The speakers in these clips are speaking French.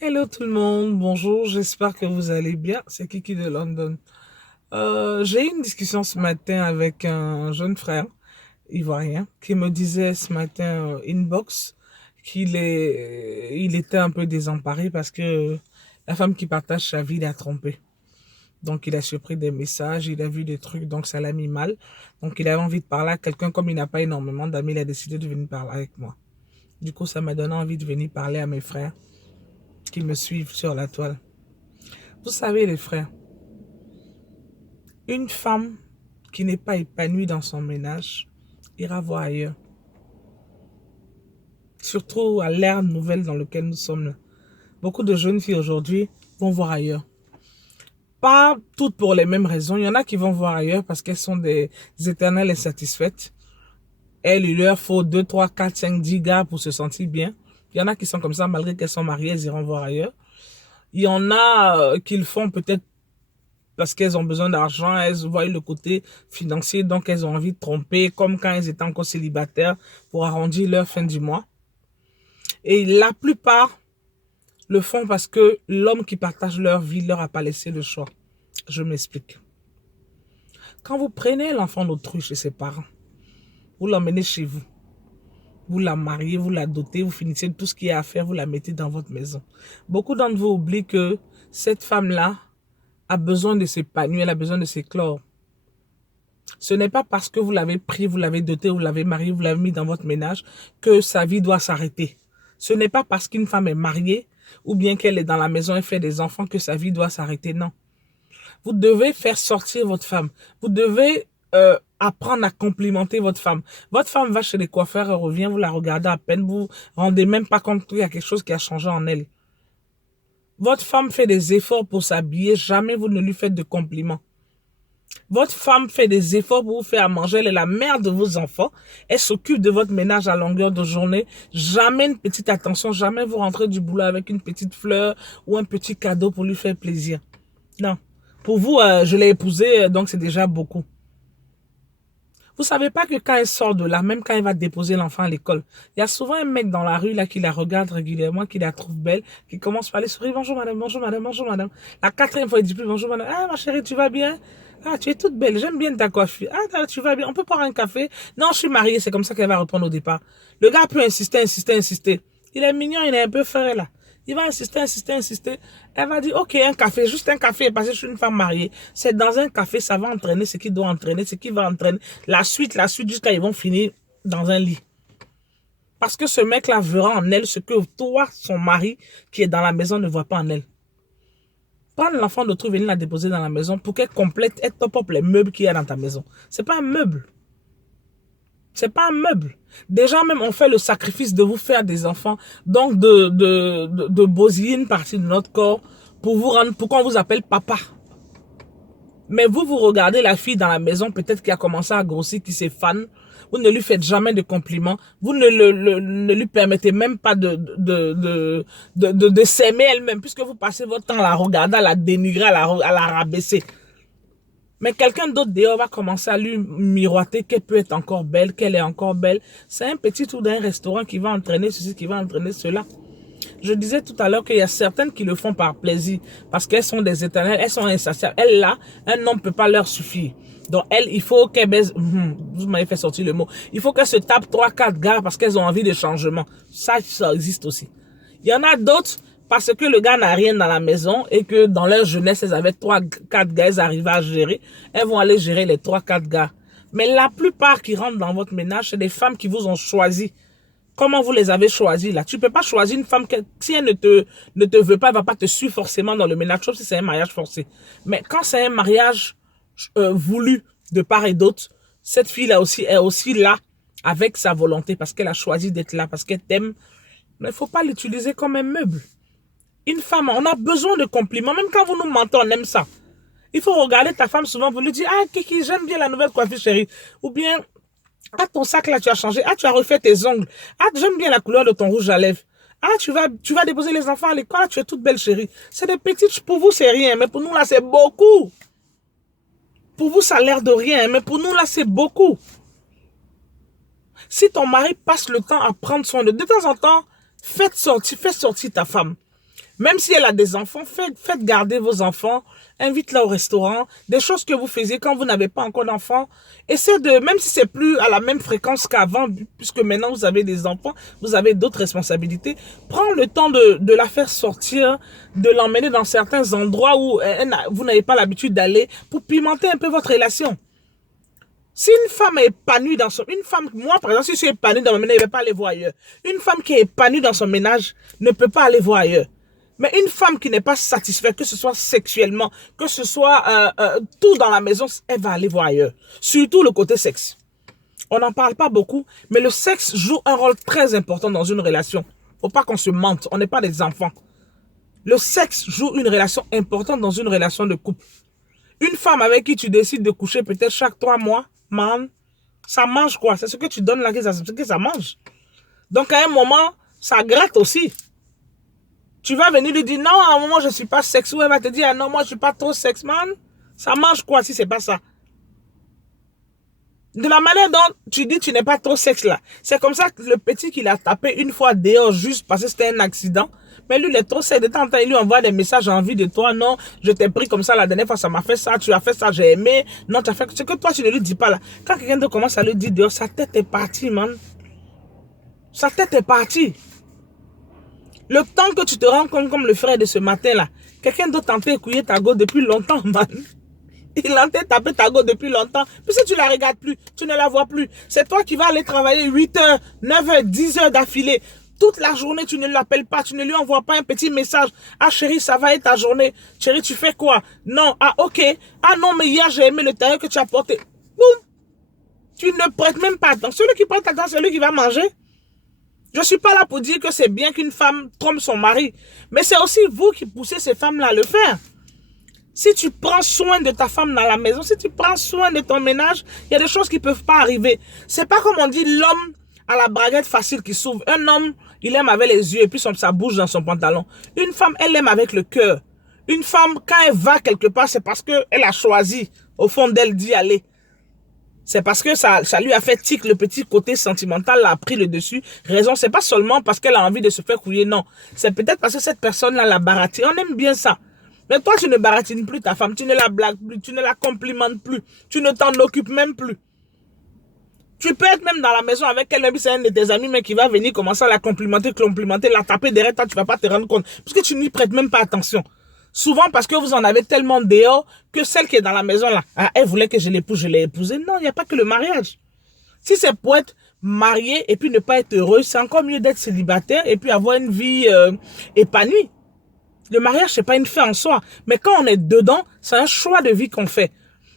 Hello tout le monde, bonjour, j'espère que vous allez bien. C'est Kiki de London. J'ai eu une discussion ce matin avec un jeune frère ivoirien qui me disait ce matin inbox il était un peu désemparé parce que la femme qui partage sa vie l'a trompé. Donc il a surpris des messages, il a vu des trucs, donc ça l'a mis mal. Donc il avait envie de parler à quelqu'un, comme il n'a pas énormément d'amis, il a décidé de venir parler avec moi. Du coup, ça m'a donné envie de venir parler à mes frères qui me suivent sur la toile. Vous savez les frères, une femme qui n'est pas épanouie dans son ménage ira voir ailleurs. Surtout à l'ère nouvelle dans laquelle nous sommes là. Beaucoup de jeunes filles aujourd'hui vont voir ailleurs. Pas toutes pour les mêmes raisons. Il y en a qui vont voir ailleurs parce qu'elles sont des éternelles insatisfaites. Elles, il leur faut 2, 3, 4, 5, 10 gars pour se sentir bien. Il y en a qui sont comme ça, malgré qu'elles sont mariées, elles iront voir ailleurs. Il y en a qui le font peut-être parce qu'elles ont besoin d'argent, elles voient le côté financier, donc elles ont envie de tromper, comme quand elles étaient encore célibataires, pour arrondir leur fin du mois. Et la plupart le font parce que l'homme qui partage leur vie leur a pas laissé le choix. Je m'explique. Quand vous prenez l'enfant d'autrui chez ses parents, vous l'emmenez chez vous, vous la mariez, vous la dotez, vous finissez tout ce qu'il y a à faire, vous la mettez dans votre maison. Beaucoup d'entre vous oublient que cette femme-là a besoin de s'épanouir, elle a besoin de s'éclore. Ce n'est pas parce que vous l'avez pris, vous l'avez doté, vous l'avez marié, vous l'avez mis dans votre ménage que sa vie doit s'arrêter. Ce n'est pas parce qu'une femme est mariée ou bien qu'elle est dans la maison et fait des enfants que sa vie doit s'arrêter. Non. Vous devez faire sortir votre femme. Vous devez apprendre à complimenter votre femme. Votre femme va chez les coiffeurs, elle revient, vous la regardez à peine, vous vous rendez même pas compte qu'il y a quelque chose qui a changé en elle. Votre femme fait des efforts pour s'habiller, jamais vous ne lui faites de compliments. Votre femme fait des efforts pour vous faire à manger, elle est la mère de vos enfants, elle s'occupe de votre ménage à longueur de journée, jamais une petite attention, jamais vous rentrez du boulot avec une petite fleur ou un petit cadeau pour lui faire plaisir. Non. Pour vous, je l'ai épousée, donc c'est déjà beaucoup. Vous savez pas que quand elle sort de là, même quand elle va déposer l'enfant à l'école, il y a souvent un mec dans la rue là qui la regarde régulièrement, qui la trouve belle, qui commence par les sourire, bonjour madame, bonjour madame, bonjour madame. La quatrième fois, il dit plus bonjour madame, ah ma chérie, tu vas bien? Ah, tu es toute belle, j'aime bien ta coiffure. Ah, tu vas bien, on peut prendre un café? Non, je suis mariée, c'est comme ça qu'elle va reprendre au départ. Le gars peut insister, insister, insister. Il est mignon, il est un peu frais là. Il va insister, insister, insister. Elle va dire, ok, un café, juste un café, parce que je suis une femme mariée. C'est dans un café, ça va entraîner ce qui doit entraîner, ce qui va entraîner. La suite, jusqu'à ils vont finir dans un lit. Parce que ce mec-là verra en elle ce que toi, son mari, qui est dans la maison, ne voit pas en elle. Prendre l'enfant de tout, venir la déposer dans la maison pour qu'elle complète et top up les meubles qu'il y a dans ta maison. C'est pas un meuble. C'est pas un meuble. Déjà même, on fait le sacrifice de vous faire des enfants, donc de bousiller une partie de notre corps pour vous rendre, pour qu'on vous appelle papa. Mais vous regardez la fille dans la maison, peut-être qui a commencé à grossir, qui s'est fan. Vous ne lui faites jamais de compliments. Vous ne lui permettez même pas de s'aimer elle-même, puisque vous passez votre temps à la regarder, à la dénigrer, à la rabaisser. Mais quelqu'un d'autre dehors va commencer à lui miroiter qu'elle peut être encore belle, qu'elle est encore belle. C'est un petit tour d'un restaurant qui va entraîner ceci, qui va entraîner cela. Je disais tout à l'heure qu'il y a certaines qui le font par plaisir, parce qu'elles sont des éternelles, elles sont insatiables. Elles là, un homme ne peut pas leur suffire. Donc elles, il faut qu'elles baissent, vous m'avez fait sortir le mot, il faut qu'elles se tapent 3, 4 gars parce qu'elles ont envie de changement. Ça existe aussi. Il y en a d'autres, parce que le gars n'a rien dans la maison et que dans leur jeunesse, elles avaient 3, 4 gars, elles arrivaient à gérer. Elles vont aller gérer les 3, 4 gars. Mais la plupart qui rentrent dans votre ménage, c'est des femmes qui vous ont choisi. Comment vous les avez choisis là? Tu peux pas choisir une femme qui, si elle ne te veut pas, elle va pas te suivre forcément dans le ménage, sauf si c'est un mariage forcé. Mais quand c'est un mariage voulu de part et d'autre, cette fille-là aussi est aussi là avec sa volonté parce qu'elle a choisi d'être là, parce qu'elle t'aime. Mais il faut pas l'utiliser comme un meuble. Une femme, on a besoin de compliments. Même quand vous nous mentez, on aime ça. Il faut regarder ta femme souvent pour lui dire, ah Kiki, j'aime bien la nouvelle coiffure chérie. Ou bien, ah, ton sac là, tu as changé. Ah, tu as refait tes ongles. Ah, j'aime bien la couleur de ton rouge à lèvres. Ah, tu vas déposer les enfants à l'école. Ah, tu es toute belle, chérie. C'est des petites, pour vous, c'est rien. Mais pour nous, là, c'est beaucoup. Pour vous, ça a l'air de rien. Mais pour nous, là, c'est beaucoup. Si ton mari passe le temps à prendre soin de temps en temps, fais sortir ta femme. Même si elle a des enfants, faites garder vos enfants, invite-la au restaurant, des choses que vous faisiez quand vous n'avez pas encore d'enfants. Essayez de, même si c'est plus à la même fréquence qu'avant, puisque maintenant vous avez des enfants, vous avez d'autres responsabilités, prends le temps de la faire sortir, de l'emmener dans certains endroits où vous n'avez pas l'habitude d'aller pour pimenter un peu votre relation. Si une femme est épanouie dans son... moi par exemple, si je suis épanouie dans mon ménage, je ne vais pas aller voir ailleurs. Une femme qui est épanouie dans son ménage ne peut pas aller voir ailleurs. Mais une femme qui n'est pas satisfaite, que ce soit sexuellement, que ce soit tout dans la maison, elle va aller voir ailleurs. Surtout le côté sexe. On n'en parle pas beaucoup, mais le sexe joue un rôle très important dans une relation. Faut pas qu'on se mente, on n'est pas des enfants. Le sexe joue une relation importante dans une relation de couple. Une femme avec qui tu décides de coucher peut-être chaque 3 mois, man, ça mange quoi? C'est ce que tu donnes là que ça mange. Donc à un moment, ça gratte aussi. Tu vas venir lui dire, non, à un moment, je ne suis pas sexe. Ou elle va te dire, ah, non, moi, je ne suis pas trop sexe, man. Ça mange quoi si c'est pas ça? De la manière dont tu dis tu n'es pas trop sexe là. C'est comme ça que le petit qu'il a tapé une fois dehors juste parce que c'était un accident. Mais lui, il est trop sexe. De temps en temps, il lui envoie des messages en envie de toi. Non, je t'ai pris comme ça la dernière fois, ça m'a fait ça. Tu as fait ça, j'ai aimé. Non, tu as fait ce que toi, tu ne lui dis pas là. Quand quelqu'un te commence à lui dire dehors, sa tête est partie, man. Sa tête est partie. Le temps que tu te rends compte comme le frère de ce matin-là, quelqu'un doit tenter écouiller ta go depuis longtemps, man. Il a tapé ta go depuis longtemps. Puisque tu ne la regardes plus, tu ne la vois plus. C'est toi qui vas aller travailler 8 heures, 9 heures, 10 heures d'affilée. Toute la journée, tu ne l'appelles pas, tu ne lui envoies pas un petit message. Ah chérie, ça va être ta journée. Chérie, tu fais quoi? Non, ah ok. Ah non, mais hier, j'ai aimé le tailleur que tu as porté. Boum. Tu ne prêtes même pas attention. Celui qui prête attention, c'est celui qui va manger. Je ne suis pas là pour dire que c'est bien qu'une femme trompe son mari. Mais c'est aussi vous qui poussez ces femmes-là à le faire. Si tu prends soin de ta femme dans la maison, si tu prends soin de ton ménage, il y a des choses qui ne peuvent pas arriver. C'est pas comme on dit l'homme à la braguette facile qui s'ouvre. Un homme, il aime avec les yeux et puis ça bouge dans son pantalon. Une femme, elle aime avec le cœur. Une femme, quand elle va quelque part, c'est parce qu'elle a choisi au fond d'elle d'y aller. C'est parce que ça lui a fait tic, le petit côté sentimental a pris le dessus. Raison, c'est pas seulement parce qu'elle a envie de se faire couiller, non. C'est peut-être parce que cette personne-là l'a baratine. On aime bien ça. Mais toi, tu ne baratines plus ta femme, tu ne la blagues plus, tu ne la complimentes plus, tu ne t'en occupes même plus. Tu peux être même dans la maison avec quelqu'un, c'est un de tes amis, mais qui va venir commencer à la complimenter, la taper derrière toi, tu vas pas te rendre compte. Parce que tu n'y prêtes même pas attention. Souvent parce que vous en avez tellement dehors que celle qui est dans la maison là, ah, elle voulait que je l'épouse, je l'ai épousée. Non, il n'y a pas que le mariage. Si c'est pour être marié et puis ne pas être heureux, c'est encore mieux d'être célibataire et puis avoir une vie épanouie. Le mariage, c'est pas une fin en soi. Mais quand on est dedans, c'est un choix de vie qu'on fait.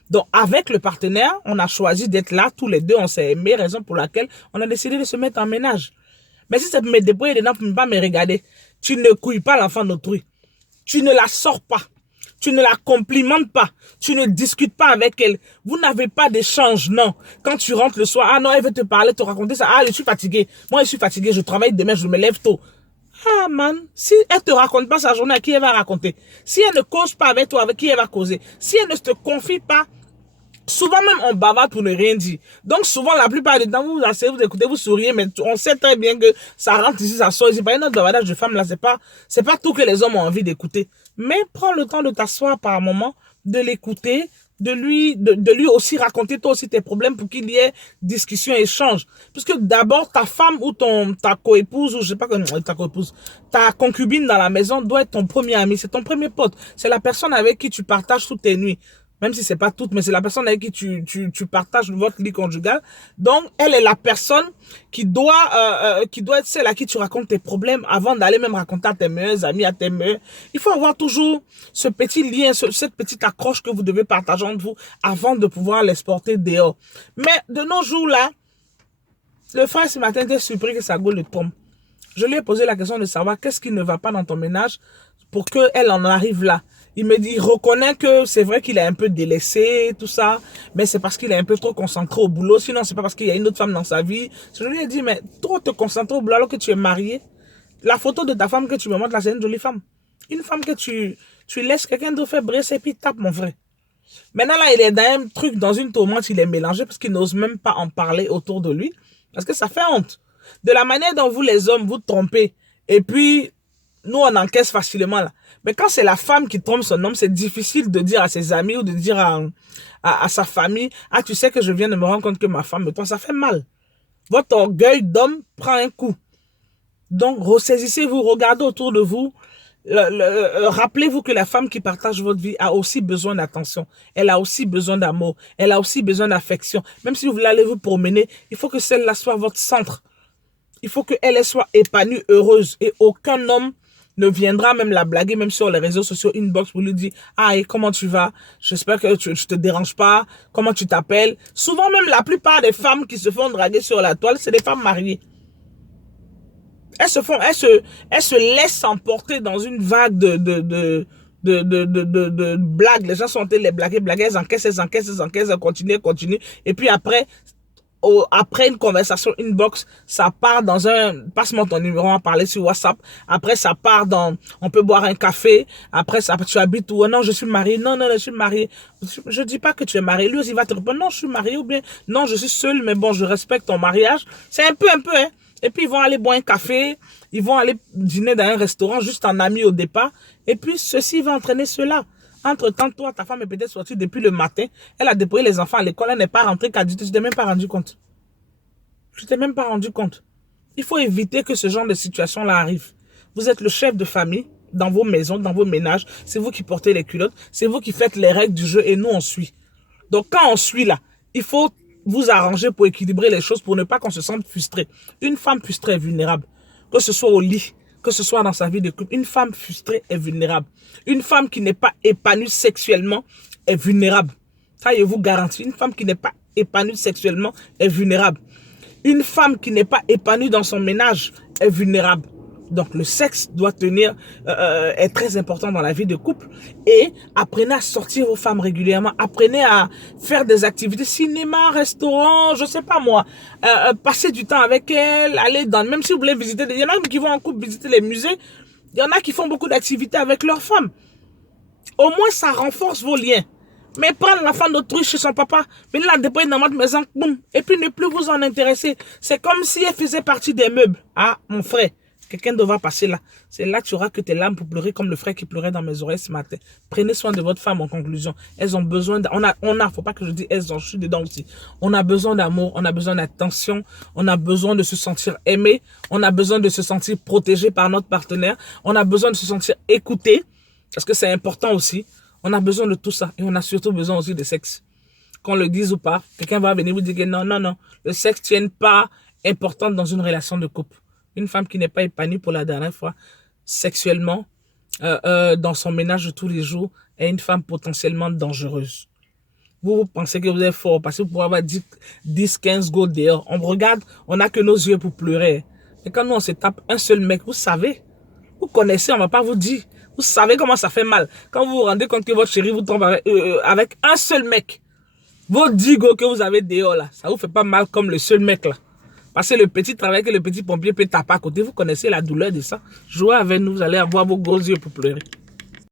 Donc, avec le partenaire, on a choisi d'être là, tous les deux, on s'est aimés, raison pour laquelle on a décidé de se mettre en ménage. Mais si c'est pour me débrouiller dedans, pour ne pas me regarder, tu ne couilles pas l'enfant d'autrui. Tu ne la sors pas. Tu ne la complimentes pas. Tu ne discutes pas avec elle. Vous n'avez pas d'échange, non. Quand tu rentres le soir, ah non, elle veut te parler, te raconter ça. Ah, je suis fatigué. Moi, je suis fatigué, je travaille demain, je me lève tôt. Ah, man, si elle te raconte pas sa journée, à qui elle va raconter? Si elle ne cause pas avec toi, avec qui elle va causer? Si elle ne te confie pas, souvent même on bavarde pour ne rien dire. Donc souvent, la plupart du temps, vous vous asseyez, vous écoutez, vous souriez, mais on sait très bien que ça rentre ici, ça sort ici. Pas une autre bavardage de femme là, c'est pas tout que les hommes ont envie d'écouter. Mais prends le temps de t'asseoir par un moment, de l'écouter, de lui aussi raconter toi aussi tes problèmes pour qu'il y ait discussion, échange. Puisque d'abord, ta femme ou ta coépouse, ou je sais pas comment, ta coépouse, ta concubine dans la maison doit être ton premier ami, c'est ton premier pote. C'est la personne avec qui tu partages toutes tes nuits. Même si c'est pas toutes, mais c'est la personne avec qui tu partages votre lit conjugal. Donc, elle est la personne qui doit être celle à qui tu racontes tes problèmes avant d'aller même raconter à tes meilleurs amis, à tes meilleurs. Il faut avoir toujours ce petit lien, cette petite accroche que vous devez partager entre vous avant de pouvoir l'exporter dehors. Mais de nos jours là, le frère ce matin était surpris que sa go le trompe. Je lui ai posé la question de savoir qu'est-ce qui ne va pas dans ton ménage pour qu'elle en arrive là. Il me dit, il reconnaît que c'est vrai qu'il est un peu délaissé, tout ça, mais c'est parce qu'il est un peu trop concentré au boulot. Sinon, c'est pas parce qu'il y a une autre femme dans sa vie. Je lui ai dit, mais trop te concentrer au boulot alors que tu es marié. La photo de ta femme que tu me montres là, c'est une jolie femme. Une femme que tu laisses quelqu'un d'autre faire briller ses pieds, tape, mon frère. Maintenant, là, il est dans un truc, dans une tourmente, il est mélangé parce qu'il n'ose même pas en parler autour de lui. Parce que ça fait honte. De la manière dont vous, les hommes, vous trompez. Et puis, nous, on encaisse facilement là. Mais quand c'est la femme qui trompe son homme, c'est difficile de dire à ses amis ou de dire à sa famille, ah, tu sais que je viens de me rendre compte que ma femme me trompe. Ça fait mal. Votre orgueil d'homme prend un coup. Donc, ressaisissez-vous, regardez autour de vous. Rappelez-vous que la femme qui partage votre vie a aussi besoin d'attention. Elle a aussi besoin d'amour. Elle a aussi besoin d'affection. Même si vous voulez aller vous promener, il faut que celle-là soit votre centre. Il faut qu'elle soit épanouie, heureuse. Et aucun homme ne viendra même la blaguer, même sur les réseaux sociaux, inbox, pour lui dire, ah, et comment tu vas? J'espère que tu te déranges pas. Comment tu t'appelles? Souvent, même la plupart des femmes qui se font draguer sur la toile, c'est des femmes mariées. Elles se laissent emporter dans une vague de blagues. Les gens sont en train de les blaguer, elles encaissent, elles continuent. Et puis après une conversation inbox, ça part dans passe-moi ton numéro, on va parler sur WhatsApp. Après, ça part on peut boire un café. Après, tu habites où? Non, je suis marié. Non, je suis marié. Je dis pas que tu es marié. Lui aussi, il va te répondre, non, je suis marié, ou bien, non, je suis seul, mais bon, je respecte ton mariage. C'est un peu, hein. Et puis, ils vont aller boire un café. Ils vont aller dîner dans un restaurant, juste en amis au départ. Et puis, ceci va entraîner cela. Entre-temps, toi, ta femme est peut-être sortie depuis le matin. Elle a déposé les enfants à l'école. Elle n'est pas rentrée qu'à 18h. Tu t'es même pas rendu compte. Tu t'es même pas rendu compte. Il faut éviter que ce genre de situation-là arrive. Vous êtes le chef de famille dans vos maisons, dans vos ménages. C'est vous qui portez les culottes. C'est vous qui faites les règles du jeu et nous, on suit. Donc, quand on suit là, il faut vous arranger pour équilibrer les choses pour ne pas qu'on se sente frustré. Une femme frustrée est vulnérable. Que ce soit au lit, que ce soit dans sa vie de couple, une femme frustrée est vulnérable. Une femme qui n'est pas épanouie sexuellement est vulnérable. Ça, je vous garantis, une femme qui n'est pas épanouie sexuellement est vulnérable. Une femme qui n'est pas épanouie dans son ménage est vulnérable. Donc, le sexe doit est très important dans la vie de couple. Et apprenez à sortir vos femmes régulièrement. Apprenez à faire des activités, cinéma, restaurant, je sais pas moi. Passer du temps avec elles, aller même si vous voulez visiter, il y en a qui vont en couple visiter les musées. Il y en a qui font beaucoup d'activités avec leurs femmes. Au moins, ça renforce vos liens. Mais prendre la femme d'autrui chez son papa, venir la déposer dans votre maison, boum, et puis ne plus vous en intéresser. C'est comme si elle faisait partie des meubles. Ah, mon frère. Quelqu'un devra passer là. C'est là que tu auras que tes larmes pour pleurer comme le frère qui pleurait dans mes oreilles ce matin. Prenez soin de votre femme en conclusion. Elles ont besoin faut pas que je dise elles ont, je suis dedans aussi. On a besoin d'amour, on a besoin d'attention, on a besoin de se sentir aimé, on a besoin de se sentir protégé par notre partenaire, on a besoin de se sentir écouté, parce que c'est important aussi. On a besoin de tout ça et on a surtout besoin aussi de sexe. Qu'on le dise ou pas, quelqu'un va venir vous dire que non, le sexe n'est pas important dans une relation de couple. Une femme qui n'est pas épanouie pour la dernière fois sexuellement dans son ménage de tous les jours est une femme potentiellement dangereuse. Vous pensez que vous êtes fort parce que vous pouvez avoir 10, 15 go dehors. On regarde, on n'a que nos yeux pour pleurer. Et quand nous on se tape un seul mec, vous savez, vous connaissez, on ne va pas vous dire. Vous savez comment ça fait mal. Quand vous vous rendez compte que votre chéri vous tombe avec un seul mec, vos 10 go que vous avez dehors là, ça vous fait pas mal comme le seul mec là. Parce que le petit travail que le petit pompier peut taper à côté, vous connaissez la douleur de ça. Jouez avec nous, vous allez avoir vos gros yeux pour pleurer.